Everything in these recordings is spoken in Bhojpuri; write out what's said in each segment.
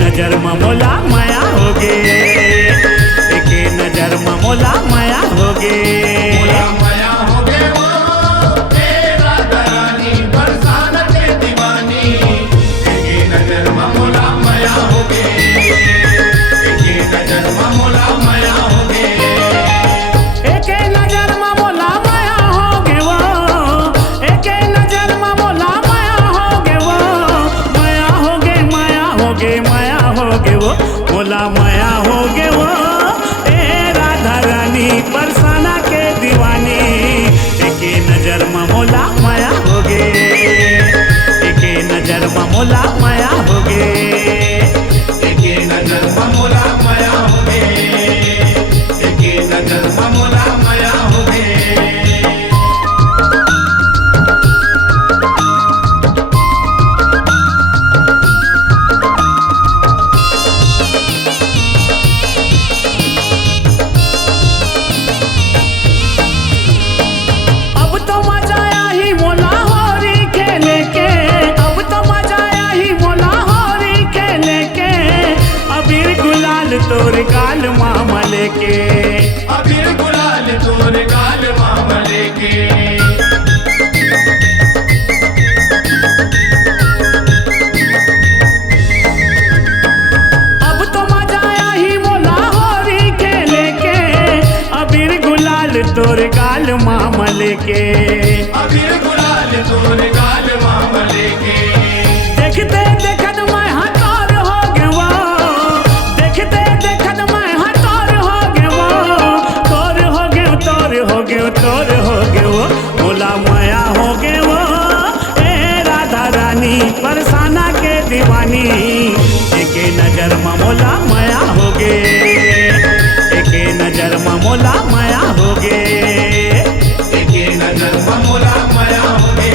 नजर मोला माया होगे, एके नजर मोला माया होगे। मोला माया होगे वो तेरा दरानी बरसात के दीवानी, एके नजर मोला माया होगे, एके नजर मोला माया होगे, एके नजर मोला माया होगे वो, एके नजर मोला माया होगे वो, माया होगे माया होगे माया होगे वो, मोला माया होगे वो ए राधा रानी बरसाना के दीवानी, एके नजर मोला माया होगे, एके नजर मोला माया होगे, एके नजर मोला माया होगे, एके नजर मोला माया होगे। अब तो मजा आया ही मोला होरी खेले के, अब तो मजा आया ही मोला होरी खेले के, अबीर गुलाल तोर गाल मामले के, अबीर गुलाल तोर गाल मामले के, अब तो मजा आया ही मोला होरी खेले के, अबीर गुलाल तोर गाल मामले के, अबीर गुलाल तोर गाल मामले के, देखते देखत मैं हतार हो गवा, देखते देखत मैं हतार हो गवा, तोर हो गए तोर हो गए तोर हो गए वो, मोला माया हो गए वो ए राधा रानी बरसाना के दीवानी, एके नजर मोला माया हो गे, एके नजर मोला माया हो गे, एके नजर मोला माया होगे,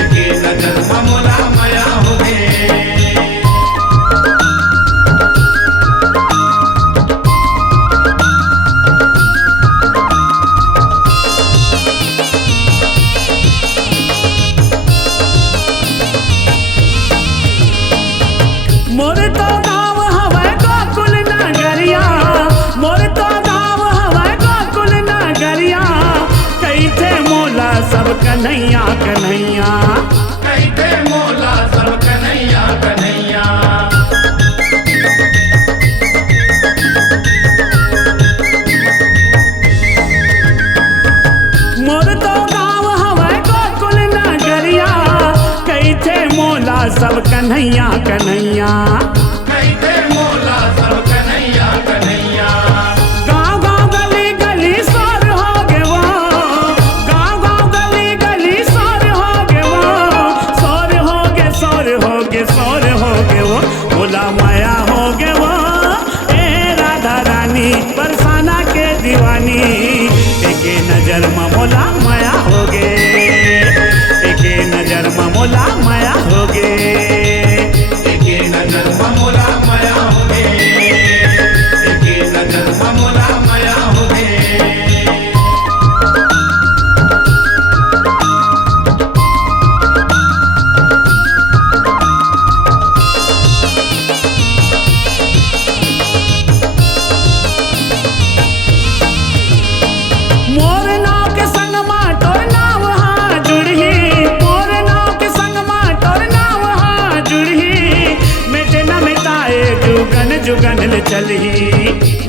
एके नजर मोला माया होगे। मोर तो गाँव हवै गोकुल नगरिया, मोर तो गाँव हवै गोकुल नगरिया, कैथे मोला सब कन्हैया कन्हैया, कहते मोला सब कन्हैया कन्हैया, मोर तो गाँव हवै गोकुल नगरिया, कैथे मोला सब कन्हैया कन्हैया, कहते मोला सब कन्हैया कन्हैया, गाँव गाँव गली गली सोर हो गे वो, गाँव गाँव गली गली सोर हो गे वो, सोर हो गे सोर हो गे सोर हो गे वो, मोला माया हो गे वो ए राधा रानी बरसाना के दीवानी, एके नजर मोला माया हो गे, एके नजर मोला माया हो गे, एके नजर मोला माया होगे, एके नजर मोला माया होगे। मोर नाव के संग माँ तोर नाव हाँ जुड़ही, मोर नाव के संग माँ तोर नाव हाँ जुड़ही, मिटे न मिटाए जुगन जुगन ले चलही,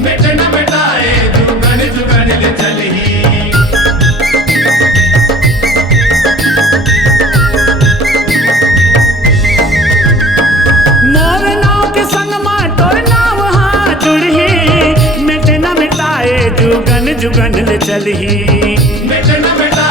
मिट न मिटाए जुगन जुगन ले चलही, मोर नाव के संग माँ तोर नाव हाँ जुड़ही, मिटे न मिटाए जुगन जुगन ले चलही, मिट न मिटाए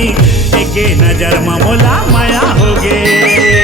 एके नजर में मोला माया हो गे।